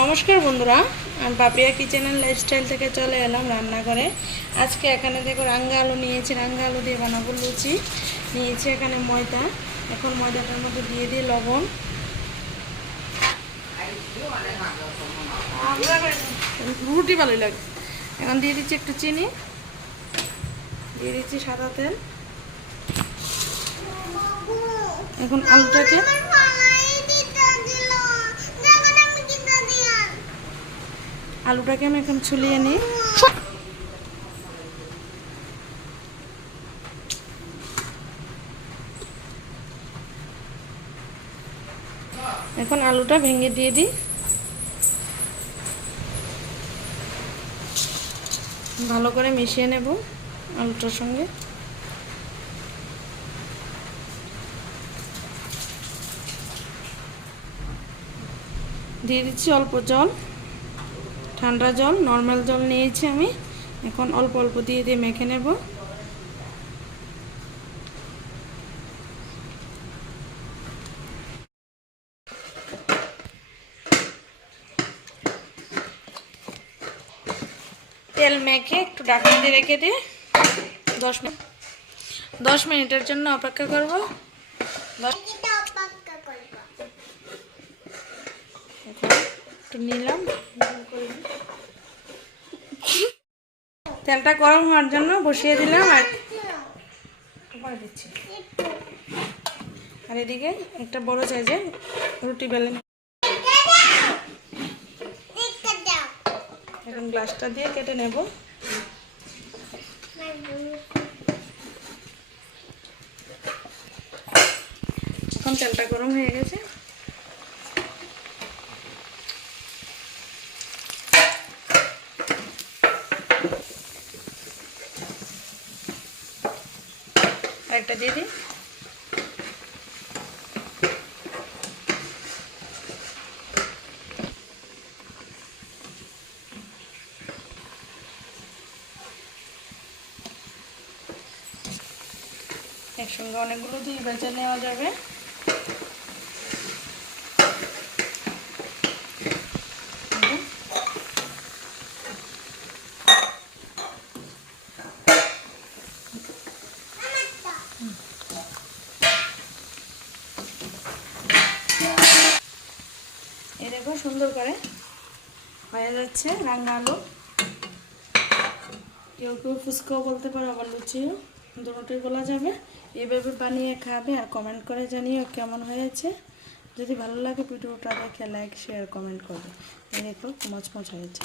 নমস্কার বন্ধুরা, আমি পাপিয়া কিচেনের লাইফস্টাইল থেকে চলে এলাম রান্নাঘরে। আজকে এখানে দেখো রাঙ্গা আলু নিয়েছি, রাঙ্গা আলু দিয়ে বানাবো লুচি। নিয়েছি এখানে ময়দা। এখন ময়দাটার মধ্যে দিয়ে দিই লবণ। রুটি ভালোই লাগে। এখন দিয়ে দিচ্ছি একটু চিনি। দিয়ে দিচ্ছি সাদা তেল। এখন আলুটাকে আলুটাকে আমি এখন ছুলিয়ে নিই। এখন আলুটা ভেঙে দিয়ে দিই। ভালো করে মিশিয়ে নেব আলুটার সঙ্গে। দিয়ে দিচ্ছি অল্প জল। ঠান্ডা জল নর্মাল জল নিয়েছি আমি। এখন অল্প অল্প দিয়ে দিয়ে মেখে নেব। তেল মেখে একটু ঢাকনা দিয়ে রেখে দিয়ে দশ মিনিট, দশ মিনিটের জন্য অপেক্ষা করব। একটু নিলাম। তেলটা গরম হওয়ার জন্য বসিয়ে দিলাম আর দিচ্ছি। আর এদিকে একটা বড় সাইজে রুটি বেলেন। এখন গ্লাসটা দিয়ে কেটে নেব। এখন তেলটা গরম হয়ে গেছে। একটা দিয়ে দিই। একসঙ্গে অনেকগুলো দিয়ে বেঁচে নেওয়া যাবে। দেখো সুন্দর করে হয়ে যাচ্ছে রান্না আলু। কেউ কেউ ফুচকাও বলতে পারো, আবার লুচিও। দুটোই বলা যাবে। এভাবে বানিয়ে খাবে আর কমেন্ট করে জানিও কেমন হয়েছে। যদি ভালো লাগে ভিডিওটা দেখে লাইক শেয়ার কমেন্ট করবে। এই দেখো মচমচ হয়েছে।